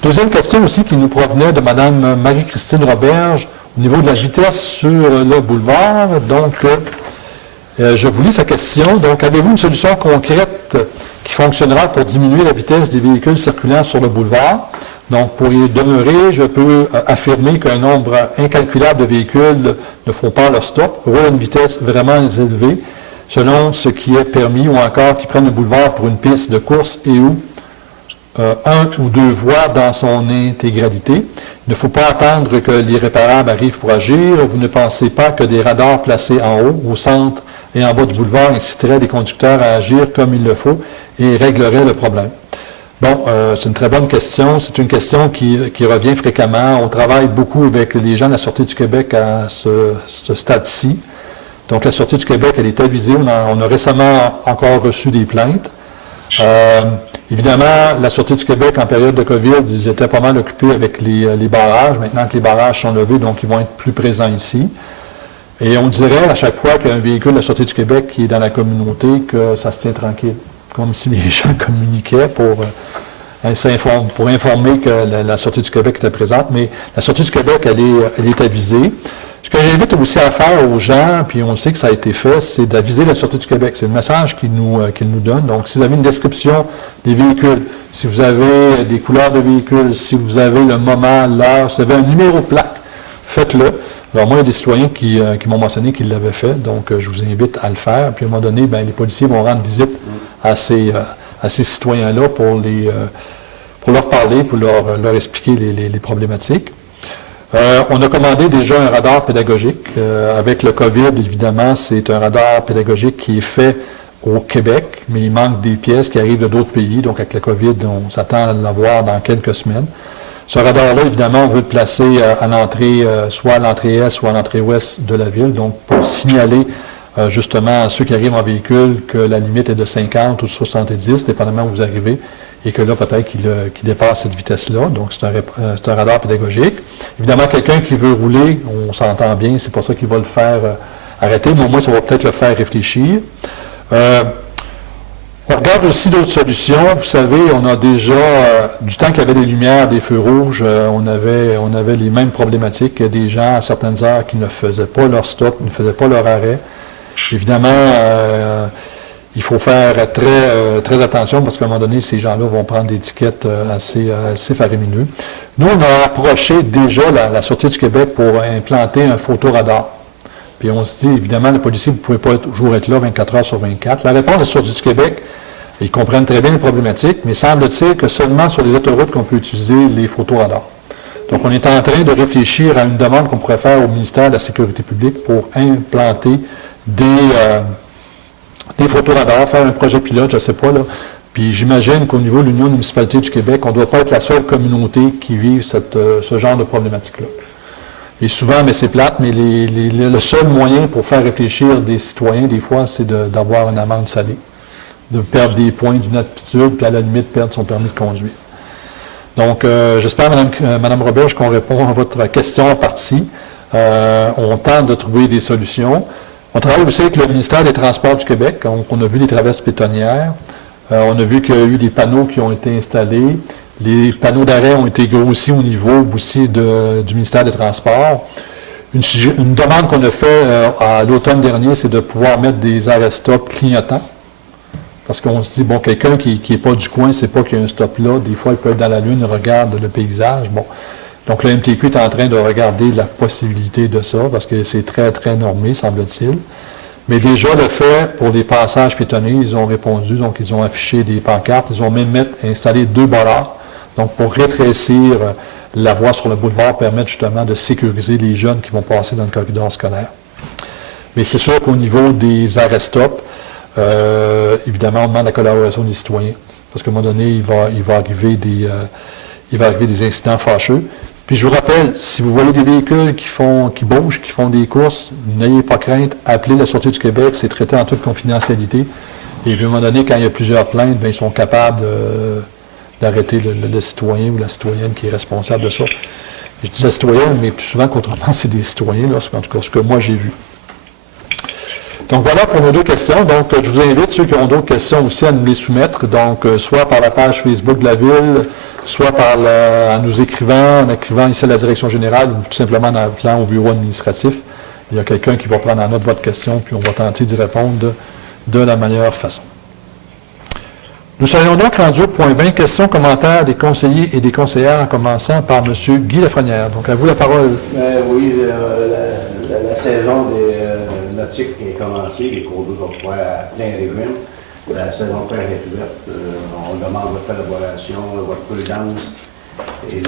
Deuxième question aussi qui nous provenait de Mme Marie-Christine Roberge au niveau de la vitesse sur le boulevard. Donc, je vous lis sa question. Donc, avez-vous une solution concrète qui fonctionnera pour diminuer la vitesse des véhicules circulant sur le boulevard? Donc, pour y demeurer, je peux affirmer qu'un nombre incalculable de véhicules ne font pas leur stop, roulent à une vitesse vraiment élevée, selon ce qui est permis, ou encore qui prennent le boulevard pour une piste de course et où 1 ou 2 voies dans son intégralité. Il ne faut pas attendre que l'irréparable arrive pour agir. Vous ne pensez pas que des radars placés en haut, au centre et en bas du boulevard inciteraient les conducteurs à agir comme il le faut et régleraient le problème. Bon, c'est une très bonne question. C'est une question qui revient fréquemment. On travaille beaucoup avec les gens de la Sûreté du Québec à ce stade-ci. Donc, la Sûreté du Québec, elle est avisée. On a récemment encore reçu des plaintes. Évidemment, la Sûreté du Québec, en période de COVID, ils étaient pas mal occupés avec les barrages. Maintenant que les barrages sont levés, donc ils vont être plus présents ici. Et on dirait à chaque fois qu'il y a un véhicule de la Sûreté du Québec qui est dans la communauté que ça se tient tranquille. Comme si les gens communiquaient pour informer que la Sûreté du Québec était présente. Mais la Sûreté du Québec, elle est avisée. Ce que j'invite aussi à faire aux gens, puis on sait que ça a été fait, c'est d'aviser la Sûreté du Québec. C'est le message qu'ils nous donnent. Donc, si vous avez une description des véhicules, si vous avez des couleurs de véhicules, si vous avez le moment, l'heure, si vous avez un numéro de plaque, faites-le. Alors, moi, il y a des citoyens qui m'ont mentionné qu'ils l'avaient fait, donc je vous invite à le faire. Puis, à un moment donné, les policiers vont rendre visite à ces citoyens-là pour leur parler, pour leur expliquer les problématiques. On a commandé déjà un radar pédagogique. Avec le COVID, évidemment, c'est un radar pédagogique qui est fait au Québec, mais il manque des pièces qui arrivent de d'autres pays. Donc, avec le COVID, on s'attend à l'avoir dans quelques semaines. Ce radar-là, évidemment, on veut le placer à l'entrée, soit à l'entrée est, soit à l'entrée ouest de la ville, donc pour signaler justement à ceux qui arrivent en véhicule que la limite est de 50 ou 70, dépendamment où vous arrivez, et que là, peut-être qu'il dépasse cette vitesse-là. Donc, c'est un radar pédagogique. Évidemment, quelqu'un qui veut rouler, on s'entend bien, c'est pour ça qu'il va le faire arrêter, mais au moins, ça va peut-être le faire réfléchir. On regarde aussi d'autres solutions. Vous savez, on a déjà, du temps qu'il y avait des lumières, des feux rouges, on avait les mêmes problématiques. Il y a des gens à certaines heures qui ne faisaient pas leur stop, ne faisaient pas leur arrêt. Évidemment, il faut faire très attention parce qu'à un moment donné, ces gens-là vont prendre des étiquettes assez faramineux. Nous, on a approché déjà la Sûreté du Québec pour implanter un photoradar. Puis on se dit, évidemment, les policiers, vous ne pouvez pas toujours être là 24 heures sur 24. La réponse de la Sûreté du Québec, ils comprennent très bien les problématiques, mais semble-t-il que seulement sur les autoroutes qu'on peut utiliser les photoradars. Donc, on est en train de réfléchir à une demande qu'on pourrait faire au ministère de la Sécurité publique pour implanter des photoradars, faire un projet pilote, je ne sais pas, là. Puis j'imagine qu'au niveau de l'Union des municipalités du Québec, on ne doit pas être la seule communauté qui vive ce genre de problématique-là. Et souvent, mais c'est plate, mais le seul moyen pour faire réfléchir des citoyens, des fois, c'est d'avoir une amende salée, de perdre des points d'inaptitude, puis à la limite, perdre son permis de conduire. Donc, j'espère, Mme Roberge, qu'on répond à votre question en partie. On tente de trouver des solutions. On travaille aussi avec le ministère des Transports du Québec. On a vu les traverses piétonnières. On a vu qu'il y a eu des panneaux qui ont été installés. Les panneaux d'arrêt ont été grossis au niveau aussi du ministère des Transports. Une demande qu'on a faite à l'automne dernier, c'est de pouvoir mettre des arrêts-stop clignotants. Parce qu'on se dit, bon, quelqu'un qui n'est pas du coin, c'est pas qu'il y a un stop là. Des fois, il peut être dans la lune, regarde le paysage. Bon. Donc, le MTQ est en train de regarder la possibilité de ça, parce que c'est très, très normé, semble-t-il. Mais déjà, le fait, pour les passages piétonnés, ils ont répondu, donc ils ont affiché des pancartes, ils ont même installé 2 bollards, donc pour rétrécir la voie sur le boulevard, permettre justement de sécuriser les jeunes qui vont passer dans le corridor scolaire. Mais c'est sûr qu'au niveau des arrêts-stop, évidemment, on demande la collaboration des citoyens, parce qu'à un moment donné, il va arriver des incidents fâcheux. Puis je vous rappelle, si vous voyez des véhicules qui bougent, qui font des courses, n'ayez pas crainte, appelez la Sûreté du Québec, c'est traité en toute confidentialité. Et puis à un moment donné, quand il y a plusieurs plaintes, bien, ils sont capables d'arrêter le citoyen ou la citoyenne qui est responsable de ça. Je dis la citoyenne, mais plus souvent qu'autrement, c'est des citoyens, là, en tout cas ce que moi j'ai vu. Donc voilà pour nos 2 questions. Donc je vous invite, ceux qui ont d'autres questions aussi, à nous les soumettre, donc soit par la page Facebook de la Ville, soit en nous écrivant, ici à la direction générale, ou tout simplement en appelant au bureau administratif. Il y a quelqu'un qui va prendre en note votre question, puis on va tenter d'y répondre de la meilleure façon. Nous serions donc rendus au point 20, questions, commentaires des conseillers et des conseillères, en commençant par M. Guy Lafrenière. Donc, à vous la parole. Oui, la saison des nautiques qui est commencée, les cours d'eau vont pouvoir à plein régime. La saison claire est ouverte. On demande votre collaboration, votre prudence. Et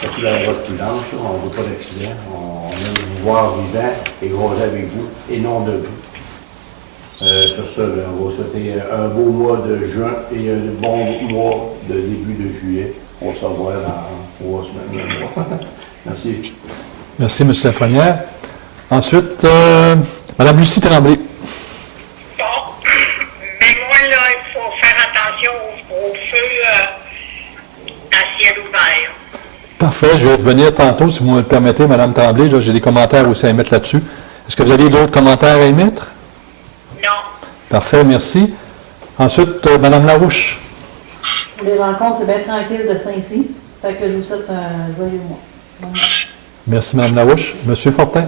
surtout votre prudence, on ne veut pas d'accident. On aime vous voir vivant et groser avec vous, et non de vous. Sur ça, ben, on va souhaiter un beau mois de juin et un bon mois de début de juillet. On se revoit dans 3 semaines, un mois. Merci. Merci, M. Lafrenière. Ensuite, Mme Lucie Tremblay. Bon, mais moi, là, il faut faire attention au feu à ciel ouvert. Parfait. Je vais revenir tantôt, si vous me le permettez, Mme Tremblay. Là, j'ai des commentaires aussi à émettre là-dessus. Est-ce que vous avez d'autres commentaires à émettre? Non. Parfait, merci. Ensuite, Mme Larouche. Les rencontres, c'est bien tranquille de ce temps-ci. Fait que je vous souhaite un joyeux mois. Merci, Mme Larouche. M. Fortin.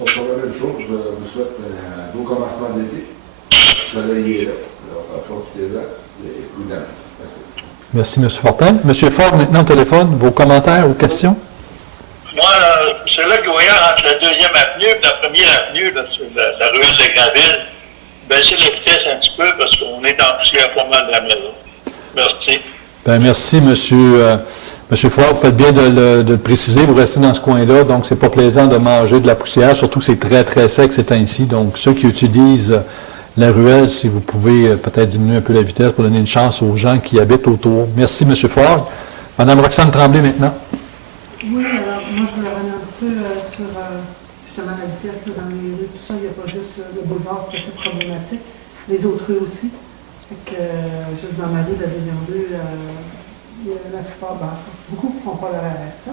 On fait la même chose. Je vous souhaite un beau commencement de l'été. Le soleil est là. Alors, profitez-en. Et prudent. Merci. Merci, M. Fortin. M. Ford, maintenant au téléphone, vos commentaires ou questions? Moi, c'est là que entre la 2e avenue et la 1er avenue, là, sur la ruelle de Graville, baisser la vitesse un petit peu parce qu'on est en poussière pas mal de la maison. Merci. Bien, merci, M. Ford. Vous faites bien de le préciser. Vous restez dans ce coin-là, donc c'est pas plaisant de manger de la poussière, surtout que c'est très, très sec ces temps-ci. Donc, ceux qui utilisent la ruelle, si vous pouvez peut-être diminuer un peu la vitesse pour donner une chance aux gens qui habitent autour. Merci, M. Ford. Mme Roxane Tremblay, maintenant. Oui, alors moi je voulais revenir un petit peu sur justement la vitesse là, dans les rues, tout ça. Il n'y a pas juste le boulevard, c'est assez problématique. Les autres rues aussi. Fait que juste dans ma ville, la deuxième rue, la plupart, beaucoup ne font pas leur arrest.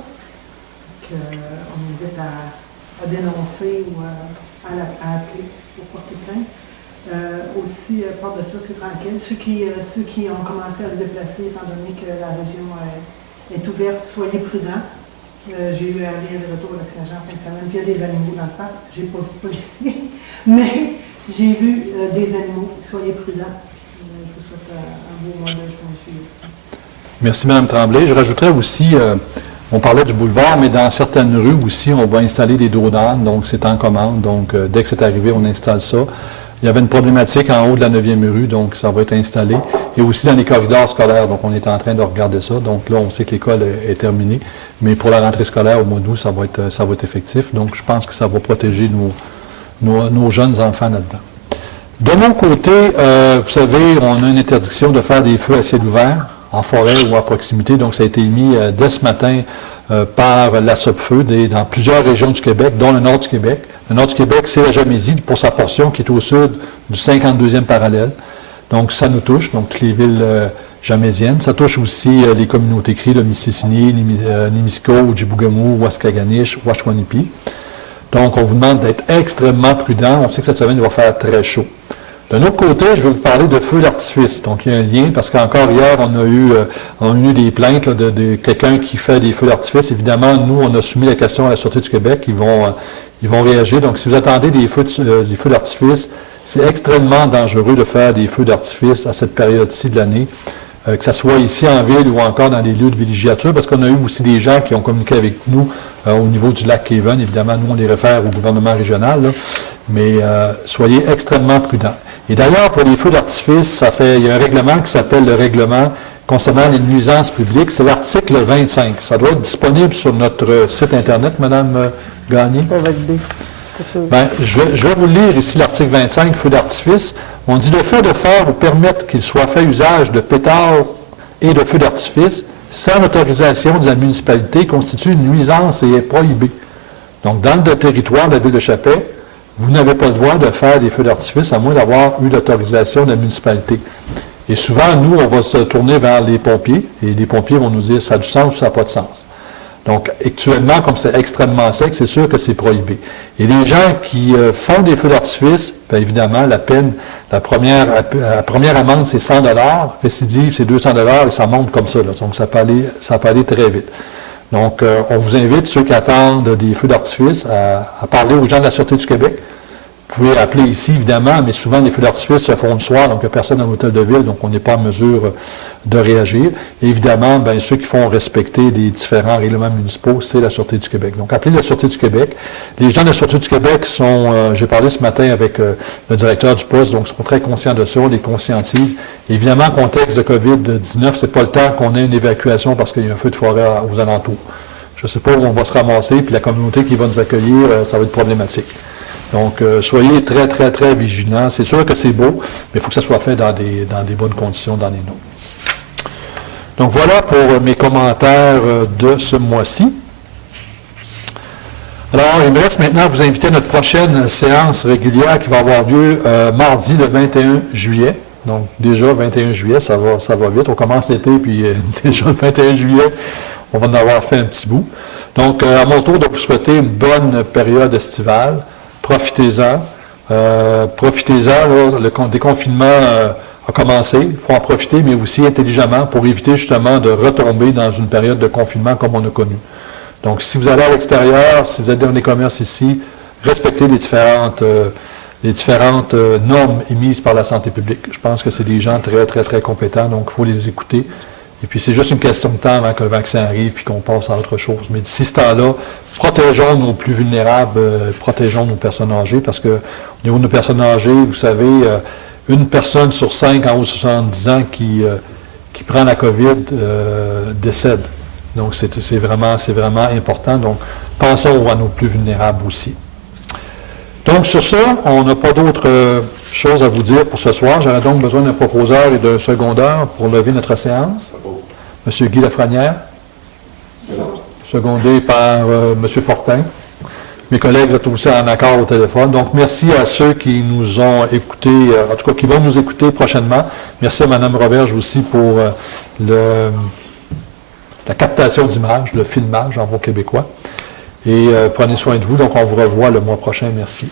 On invite à dénoncer ou à appeler pour porter plainte. Aussi, porte de ça, c'est tranquille. Ceux qui ont commencé à se déplacer, étant donné que la région est ouverte, soyez prudents. J'ai eu un aller-retour au Lac-Saint-Jean en fin de semaine, puis il y a des animaux dans le parc. J'ai pas vu de policiers, mais j'ai vu des animaux. Soyez prudents. Je vous souhaite un beau mois de juin. Merci, Mme Tremblay. Je rajouterais aussi, on parlait du boulevard, mais dans certaines rues aussi, on va installer des dos d'âne, donc c'est en commande. Donc, dès que c'est arrivé, on installe ça. Il y avait une problématique en haut de la 9e rue, donc ça va être installé. Et aussi dans les corridors scolaires, donc on est en train de regarder ça. Donc là, on sait que l'école est terminée, mais pour la rentrée scolaire au mois d'août, ça va être effectif. Donc je pense que ça va protéger nos jeunes enfants là-dedans. De mon côté, vous savez, on a une interdiction de faire des feux à ciel ouvert, en forêt ou à proximité. Donc ça a été mis dès ce matin par la SOPFEU dans plusieurs régions du Québec, dont le nord du Québec. Le nord du Québec, c'est la Jamésie pour sa portion qui est au sud du 52e parallèle. Donc, ça nous touche, donc toutes les villes jamésiennes. Ça touche aussi les communautés cris de Mistassini, Nimisko, Djibougamau, Waskaganish, Washwanipi. Donc, on vous demande d'être extrêmement prudent. On sait que cette semaine, il va faire très chaud. D'un autre côté, je vais vous parler de feux d'artifice. Donc, il y a un lien, parce qu'encore hier, on a eu des plaintes là, de quelqu'un qui fait des feux d'artifice. Évidemment, nous, on a soumis la question à la Sûreté du Québec. Ils vont réagir. Donc, si vous attendez des feux d'artifice, c'est extrêmement dangereux de faire des feux d'artifice à cette période-ci de l'année, que ce soit ici en ville ou encore dans les lieux de villégiature, parce qu'on a eu aussi des gens qui ont communiqué avec nous au niveau du lac Kevin. Évidemment, nous, on les réfère au gouvernement régional, là, mais soyez extrêmement prudents. Et d'ailleurs, pour les feux d'artifice, il y a un règlement qui s'appelle le règlement concernant les nuisances publiques. C'est l'article 25. Ça doit être disponible sur notre site Internet, Mme Gagné. Bien, je vais vous lire ici l'article 25, feux d'artifice. On dit « Le fait de faire ou permettre qu'il soit fait usage de pétards et de feux d'artifice sans l'autorisation de la municipalité constitue une nuisance et est prohibé. » Donc, dans le territoire de la ville de Chapais, vous n'avez pas le droit de faire des feux d'artifice à moins d'avoir eu l'autorisation de la municipalité. Et souvent, nous, on va se tourner vers les pompiers, et les pompiers vont nous dire « ça a du sens ou ça n'a pas de sens ». Donc, actuellement, comme c'est extrêmement sec, c'est sûr que c'est prohibé. Et les gens qui font des feux d'artifice, bien évidemment, la peine, la première amende, c'est 100 $, récidive, c'est 200 $, et ça monte comme ça. Là. Donc, ça peut aller très vite. Donc, on vous invite, ceux qui attendent des feux d'artifice, à parler aux gens de la Sûreté du Québec. Vous pouvez appeler ici, évidemment, mais souvent, les feux d'artifice se font le soir, donc il n'y a personne dans l'hôtel de ville, donc on n'est pas en mesure de réagir. Et évidemment, bien, ceux qui font respecter les différents règlements municipaux, c'est la Sûreté du Québec. Donc, appelez la Sûreté du Québec. Les gens de la Sûreté du Québec sont, j'ai parlé ce matin avec le directeur du poste, donc ils sont très conscients de ça, on les conscientise. Évidemment, contexte de COVID-19, c'est pas le temps qu'on ait une évacuation parce qu'il y a un feu de forêt aux alentours. Je ne sais pas où on va se ramasser, puis la communauté qui va nous accueillir, ça va être problématique. Donc, soyez très, très, très vigilants. C'est sûr que c'est beau, mais il faut que ça soit fait dans des bonnes conditions, dans les normes. Donc, voilà pour mes commentaires de ce mois-ci. Alors, il me reste maintenant à vous inviter à notre prochaine séance régulière qui va avoir lieu mardi le 21 juillet. Donc, déjà, 21 juillet, ça va vite. On commence l'été, puis déjà le 21 juillet, on va en avoir fait un petit bout. Donc, à mon tour de vous souhaiter une bonne période estivale. Profitez-en. Profitez-en. Le déconfinement a commencé. Il faut en profiter, mais aussi intelligemment pour éviter justement de retomber dans une période de confinement comme on a connu. Donc, si vous allez à l'extérieur, si vous êtes dans les commerces ici, respectez les différentes normes émises par la santé publique. Je pense que c'est des gens très, très, très compétents, donc il faut les écouter. Et puis, c'est juste une question de temps avant que le vaccin arrive puis qu'on passe à autre chose. Mais d'ici ce temps-là, protégeons nos plus vulnérables, protégeons nos personnes âgées, parce qu'au niveau de nos personnes âgées, vous savez, une personne sur 5 en haut de 70 ans qui prend la COVID décède. Donc, c'est vraiment important. Donc, pensons à nos plus vulnérables aussi. Donc, sur ça, on n'a pas d'autres choses à vous dire pour ce soir. J'aurais donc besoin d'un proposeur et d'un secondeur pour lever notre séance. M. Guy Lafrenière. Secondé par M. Fortin. Mes collègues sont aussi en accord au téléphone. Donc, merci à ceux qui nous ont écoutés, en tout cas, qui vont nous écouter prochainement. Merci à Mme Roberge aussi pour la captation d'images, le filmage en mot québécois. Et prenez soin de vous. Donc, on vous revoit le mois prochain. Merci.